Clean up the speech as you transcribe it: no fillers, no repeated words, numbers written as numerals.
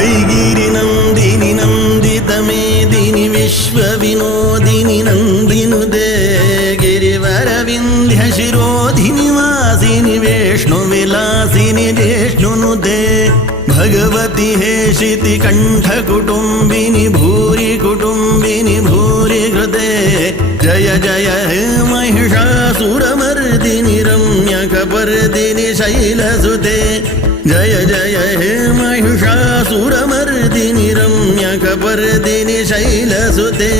ऐगिरिनन्दिनि नन्दितमेदिनि विश्वविनोदिनि नन्दिनुदे गिरिवरविन्ध्यशिरोधिनि वासिनि वेष्णुविलासिनि जिष्णुनुदे भगवति हेशिति कण्ठकुटुम्बिनि भूरि कुटुम्बिनि भूरि कृते जय जय हे महिषासुरमर्दिनि रम्यकपर्दिनि शैलसुते जय जय हे महिषासुरमर्दिनि रम्यकपर्दिनि शैलसुते।